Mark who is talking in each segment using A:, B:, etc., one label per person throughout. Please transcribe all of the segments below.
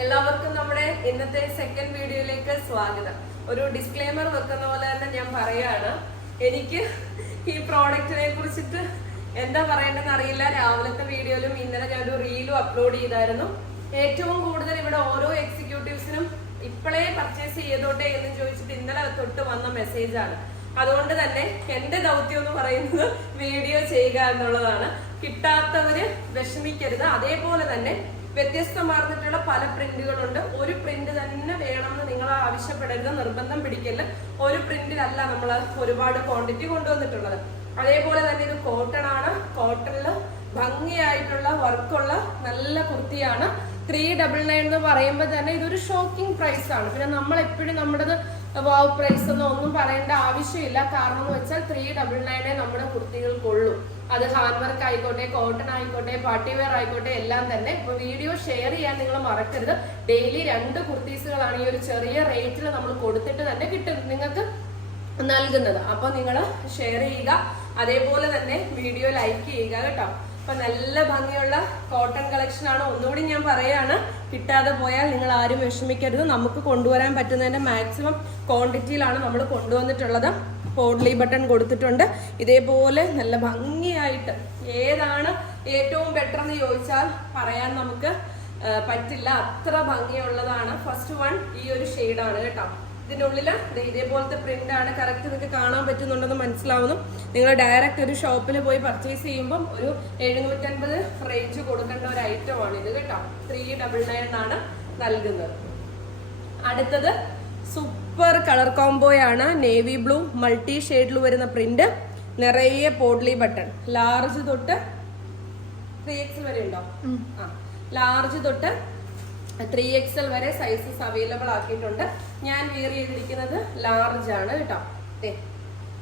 A: എല്ലാവർക്കും നമ്മുടെ ഇന്നത്തെ സെക്കൻഡ് വീഡിയോയിലേക്ക് സ്വാഗതം. ഒരു ഡിസ്ക്ലെയിമർ വെക്കുന്ന പോലെ തന്നെ ഞാൻ പറയാണ് എനിക്ക് ഈ പ്രോഡക്റ്റിനെ കുറിച്ചിട്ട് എന്താ പറയേണ്ടതെന്ന് അറിയില്ല. രാവിലത്തെ വീഡിയോയിലും ഇന്നലെ ഞാൻ ഒരു റീലും അപ്ലോഡ് ചെയ്തായിരുന്നു. ഏറ്റവും കൂടുതൽ ഇവിടെ ഓരോ എക്സിക്യൂട്ടീവ്സിനും ഇപ്പോഴേ പർച്ചേസ് ചെയ്തോട്ടെ എന്ന് ചോദിച്ചിട്ട് ഇന്നലെ തൊട്ട് വന്ന മെസ്സേജാണ് അതുകൊണ്ട് തന്നെ എന്റെ ദൗത്യം എന്ന് പറയുന്നത് വീഡിയോ ചെയ്യുക എന്നുള്ളതാണ്. കിട്ടാത്തവര് വിഷമിക്കരുത്. അതേപോലെ തന്നെ വ്യത്യസ്തമാർന്നിട്ടുള്ള പല പ്രിന്റുകളുണ്ട്. ഒരു പ്രിന്റ് തന്നെ വേണമെന്ന് നിങ്ങൾ ആവശ്യപ്പെടരുത് നിർബന്ധം പിടിക്കൽ ഒരു പ്രിന്റിലല്ല നമ്മൾ ഒരുപാട് ക്വാണ്ടിറ്റി കൊണ്ടുവന്നിട്ടുള്ളത്. അതേപോലെ തന്നെ ഇത് കോട്ടൺ ആണ്. കോട്ടണിൽ ഭംഗിയായിട്ടുള്ള വർക്കുള്ള നല്ല കുർത്തിയാണ്. ത്രീ ഡബിൾ നയൻ എന്ന് പറയുമ്പോൾ തന്നെ ഇതൊരു ഷോക്കിംഗ് പ്രൈസ് ആണ്. പിന്നെ നമ്മൾ എപ്പോഴും നമ്മുടേത് വാവ് പ്രൈസ് ഒന്നും ഒന്നും പറയേണ്ട ആവശ്യമില്ല. കാരണം എന്ന് വെച്ചാൽ ത്രീ ഡബിൾ നയനെ നമ്മുടെ കുർത്തികൾക്കുള്ളൂ. അത് ഹാൻഡ് വർക്ക് ആയിക്കോട്ടെ കോട്ടൺ ആയിക്കോട്ടെ പാർട്ടി വെയർ ആയിക്കോട്ടെ എല്ലാം തന്നെ ഇപ്പൊ വീഡിയോ ഷെയർ ചെയ്യാൻ നിങ്ങൾ മറക്കരുത്. ഡെയിലി രണ്ട് കുർത്തീസുകളാണ് ഈ ഒരു ചെറിയ റേറ്റിൽ നമ്മൾ കൊടുത്തിട്ട് തന്നെ കിട്ടും നിങ്ങൾക്ക് നൽകുന്നത്. അപ്പൊ നിങ്ങൾ ഷെയർ ചെയ്യുക. അതേപോലെ തന്നെ വീഡിയോ ലൈക്ക് ചെയ്യുക കേട്ടോ. അപ്പൊ നല്ല ഭംഗിയുള്ള കോട്ടൺ കളക്ഷൻ ആണ്. ഒന്നുകൂടി ഞാൻ പറയാണ് കിട്ടാതെ പോയാൽ നിങ്ങൾ ആരും വിഷമിക്കരുത്. നമുക്ക് കൊണ്ടുവരാൻ പറ്റുന്നതിന്റെ മാക്സിമം ക്വാണ്ടിറ്റിയിലാണ് നമ്മൾ കൊണ്ടുവന്നിട്ടുള്ളത്. പോഡ്ലി ബട്ടൺ കൊടുത്തിട്ടുണ്ട്. ഇതേപോലെ നല്ല ഭംഗിയായിട്ട് ഏതാണ് ഏറ്റവും ബെറ്റർ എന്ന് ചോദിച്ചാൽ പറയാൻ നമുക്ക് പറ്റില്ല. അത്ര ഭംഗിയുള്ളതാണ്. ഫസ്റ്റ് വൺ ഈ ഒരു ഷെയ്ഡാണ് കേട്ടോ. ഇതിനുള്ളിൽ ഇതേപോലത്തെ പ്രിന്റ് ആണ്. കറക്റ്റ് നിങ്ങൾക്ക് കാണാൻ പറ്റുന്നുണ്ടെന്ന് മനസ്സിലാവുന്നു. നിങ്ങൾ ഡയറക്റ്റ് ഒരു ഷോപ്പിൽ പോയി പർച്ചേസ് ചെയ്യുമ്പോൾ ഒരു എഴുന്നൂറ്റൻപത് റേഞ്ച് കൊടുക്കേണ്ട ഒരു ഐറ്റം ആണ് ഇത് കേട്ടോ. ത്രീ ഡബിൾ നയൻ ആണ് നൽകുന്നത്. അടുത്തത് സൂപ്പർ കളർ കോംബോയാണ് നേവി ബ്ലൂ മൾട്ടി ഷെയ്ഡിൽ വരുന്ന പ്രിന്റ് നിറയെ പോഡ്ലി ബട്ടൺ ലാർജ് തൊട്ട് ത്രീ എക്സൽ വരെ ഉണ്ടോ? ആ. ലാർജ് തൊട്ട് ത്രീ എക്സൽ വരെ സൈസസ് അവൈലബിൾ ആക്കിയിട്ടുണ്ട്. ഞാൻ വിയർ ചെയ്തിരിക്കുന്നത് ലാർജ് ആണ് കേട്ടോ.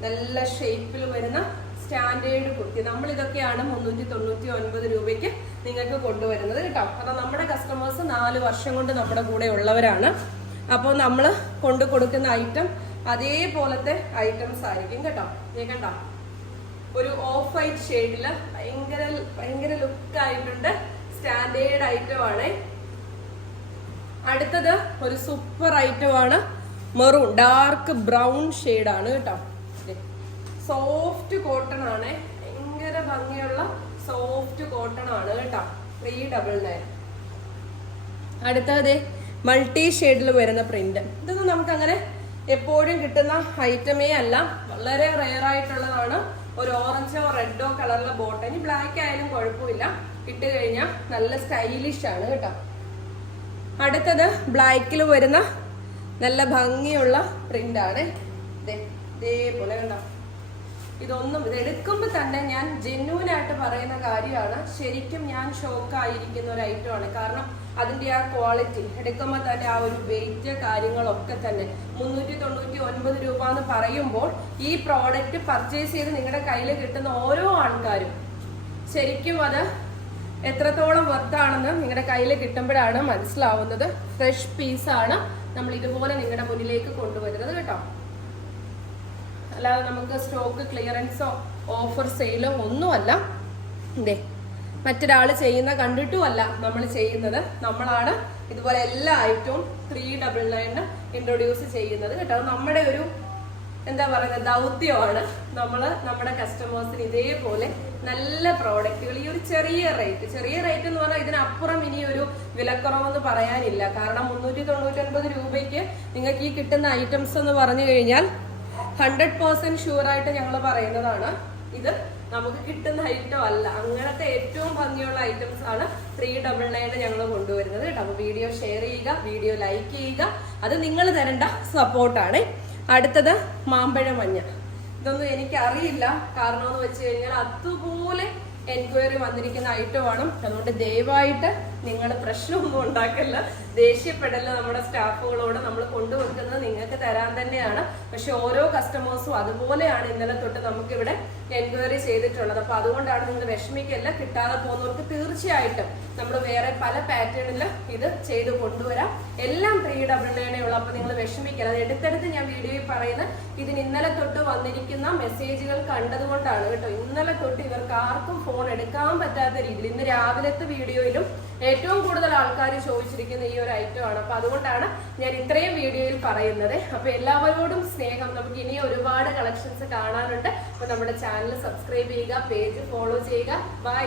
A: നല്ല ഷേപ്പിൽ വരുന്ന സ്റ്റാൻഡേർഡ് കുർത്തി. നമ്മൾ ഇതൊക്കെയാണ് മുന്നൂറ്റി തൊണ്ണൂറ്റി ഒൻപത് രൂപയ്ക്ക് നിങ്ങൾക്ക് കൊണ്ടുവരുന്നത് കേട്ടോ. കാരണം നമ്മുടെ കസ്റ്റമേഴ്സ് നാല് വർഷം കൊണ്ട് നമ്മുടെ കൂടെ ഉള്ളവരാണ്. അപ്പോൾ നമ്മൾ കൊണ്ടു കൊടുക്കുന്ന ഐറ്റം അതേപോലത്തെ ഐറ്റംസ് ആയിരിക്കും കേട്ടോ. ദേ കണ്ടോ? ഒരു ഓഫ് വൈറ്റ് ഷെയ്ഡിൽ ഭയങ്കര ഭയങ്കര ലുക്ക് ആയിട്ടുണ്ട്. സ്റ്റാൻഡേർഡ് ഐറ്റം ആണ്. അടുത്തത് ഒരു സൂപ്പർ ഐറ്റം ആണ്. മെറൂൺ ഡാർക്ക് ബ്രൗൺ ആണ് കേട്ടോ. സോഫ്റ്റ് കോട്ടൺ ആണ്. ഭയങ്കര ഭംഗിയുള്ള സോഫ്റ്റ് കോട്ടൺ ആണ് കേട്ടോ. ത്രീ ഡബിൾ നയൻ അടുത്തത് മൾട്ടി ഷെയ്ഡിൽ വരുന്ന പ്രിന്റ് ഇതൊന്നും നമുക്ക് അങ്ങനെ എപ്പോഴും കിട്ടുന്ന ഐറ്റമേ അല്ല. വളരെ റെയർ ആയിട്ടുള്ളതാണ്. ഒരു ഓറഞ്ചോ റെഡോ കളറിലെ ബോട്ട് ഇനി ബ്ലാക്ക് ആയാലും കുഴപ്പമില്ല. ഇട്ട് നല്ല സ്റ്റൈലിഷ് ആണ് കേട്ടോ. അടുത്തത് ബ്ലാക്കിൽ വരുന്ന നല്ല ഭംഗിയുള്ള പ്രിന്റ് ആണ്. ഇതേപോലെ കണ്ടോ. ഇതൊന്നും ഇത് എടുക്കുമ്പോൾ തന്നെ ഞാൻ ജെന്യൂനായിട്ട് പറയുന്ന കാര്യമാണ്. ശരിക്കും ഞാൻ ഷോക്ക് ആയിരിക്കുന്ന ഒരു ഐറ്റമാണ് കാരണം അതിന്റെ ആ ക്വാളിറ്റി എടുക്കുമ്പോൾ തന്നെ ആ ഒരു വെയിറ്റ് കാര്യങ്ങളൊക്കെ തന്നെ. മുന്നൂറ്റി തൊണ്ണൂറ്റി ഒൻപത് രൂപ എന്ന് പറയുമ്പോൾ ഈ പ്രോഡക്റ്റ് പർച്ചേസ് ചെയ്ത് നിങ്ങളുടെ കയ്യിൽ കിട്ടുന്ന ഓരോ ആൾക്കാരും ശരിക്കും അത് എത്രത്തോളം വർത്താണെന്ന് നിങ്ങളുടെ കയ്യിൽ കിട്ടുമ്പോഴാണ് മനസ്സിലാവുന്നത്. ഫ്രഷ് പീസാണ് നമ്മൾ ഇതുപോലെ നിങ്ങളുടെ മുന്നിലേക്ക് കൊണ്ടുവരുന്നത് കേട്ടോ. അല്ലാതെ നമുക്ക് സ്റ്റോക്ക് ക്ലിയറൻസോ ഓഫർ സെയിലോ ഒന്നുമല്ല. ഇതേ മറ്റൊരാൾ ചെയ്യുന്ന കണ്ടിട്ടുമല്ല നമ്മൾ ചെയ്യുന്നത്. നമ്മളാണ് ഇതുപോലെ എല്ലാ ഐറ്റവും ത്രീ ഡബിൾ നയന് ഇൻട്രൊഡ്യൂസ് ചെയ്യുന്നത് കേട്ടോ. നമ്മുടെ ഒരു എന്താ പറയുന്നത് ദൗത്യമാണ്. നമ്മൾ നമ്മുടെ കസ്റ്റമേഴ്സിന് ഇതേപോലെ നല്ല പ്രോഡക്റ്റുകൾ ഈ ഒരു ചെറിയ റേറ്റ് ചെറിയ റേറ്റ് എന്ന് പറഞ്ഞാൽ ഇതിനപ്പുറം ഇനി ഒരു വിലക്കുറവെന്ന് പറയാനില്ല. കാരണം മുന്നൂറ്റി തൊണ്ണൂറ്റൊൻപത് രൂപയ്ക്ക് നിങ്ങൾക്ക് ഈ കിട്ടുന്ന ഐറ്റംസ് എന്ന് പറഞ്ഞു കഴിഞ്ഞാൽ ഹൺഡ്രഡ് പേഴ്സെന്റ് ഷുവർ ആയിട്ട് ഞങ്ങൾ പറയുന്നതാണ്. ഇത് നമുക്ക് കിട്ടുന്ന ഐറ്റം അല്ല. അങ്ങനത്തെ ഏറ്റവും ഭംഗിയുള്ള ഐറ്റംസ് ആണ് ത്രീ ഡബിൾ നയൻ ഞങ്ങൾ കൊണ്ടുവരുന്നത് കേട്ടോ. വീഡിയോ ഷെയർ ചെയ്യുക വീഡിയോ ലൈക്ക് ചെയ്യുക. അത് നിങ്ങൾ തരേണ്ട സപ്പോർട്ടാണ് അടുത്തത് മാമ്പഴ മഞ്ഞ. ഇതൊന്നും എനിക്കറിയില്ല. കാരണം എന്ന് വെച്ച് കഴിഞ്ഞാൽ അതുപോലെ എൻക്വയറി വന്നിരിക്കുന്ന ഐറ്റം ആണ്. അതുകൊണ്ട് ദയവായിട്ട് നിങ്ങൾ പ്രശ്നമൊന്നും ഉണ്ടാക്കല്ല. ദേഷ്യപ്പെടല്ല നമ്മുടെ സ്റ്റാഫുകളോട് നമ്മൾ കൊണ്ടുവെക്കുന്നത് നിങ്ങൾക്ക് തരാൻ തന്നെയാണ്. പക്ഷെ ഓരോ കസ്റ്റമേഴ്സും അതുപോലെയാണ് ഇന്നലെ തൊട്ട് നമുക്കിവിടെ എൻക്വയറി ചെയ്തിട്ടുള്ളത്. അപ്പൊ അതുകൊണ്ടാണ് നിങ്ങൾ വിഷമിക്കല്ല കിട്ടാതെ പോകുന്നവർക്ക് തീർച്ചയായിട്ടും നമ്മൾ വേറെ പല പാറ്റേണിൽ ഇത് ചെയ്ത് കൊണ്ടുവരാം. എല്ലാം ത്രീ ഡബിൾ നയനേ ഉള്ളൂ. അപ്പൊ നിങ്ങൾ വിഷമിക്കല്ല. അത് എടുത്തെടുത്ത് ഞാൻ വീഡിയോയിൽ പറയുന്നത് ഇതിന് ഇന്നലെ തൊട്ട് വന്നിരിക്കുന്ന മെസ്സേജുകൾ കണ്ടതുകൊണ്ടാണ് കേട്ടോ. ഇന്നലെ തൊട്ട് ഇവർക്ക് ആർക്കും ഫോൺ എടുക്കാൻ പറ്റാത്ത രീതിയിൽ ഇന്ന് രാവിലത്തെ വീഡിയോയിലും ഏറ്റവും കൂടുതൽ ആൾക്കാർ ചോദിച്ചിരിക്കുന്ന ഈ ഒരു ഐറ്റം ആണ്. അപ്പൊ അതുകൊണ്ടാണ് ഞാൻ ഇത്രയും വീഡിയോയിൽ പറയുന്നത്. അപ്പൊ എല്ലാവരോടും സ്നേഹം. നമുക്ക് ഇനി ഒരുപാട് കളക്ഷൻസ് കാണാനുണ്ട്. അപ്പൊ നമ്മുടെ ചാനൽ സബ്സ്ക്രൈബ് ചെയ്യുക പേജ് ഫോളോ ചെയ്യുക. ബൈ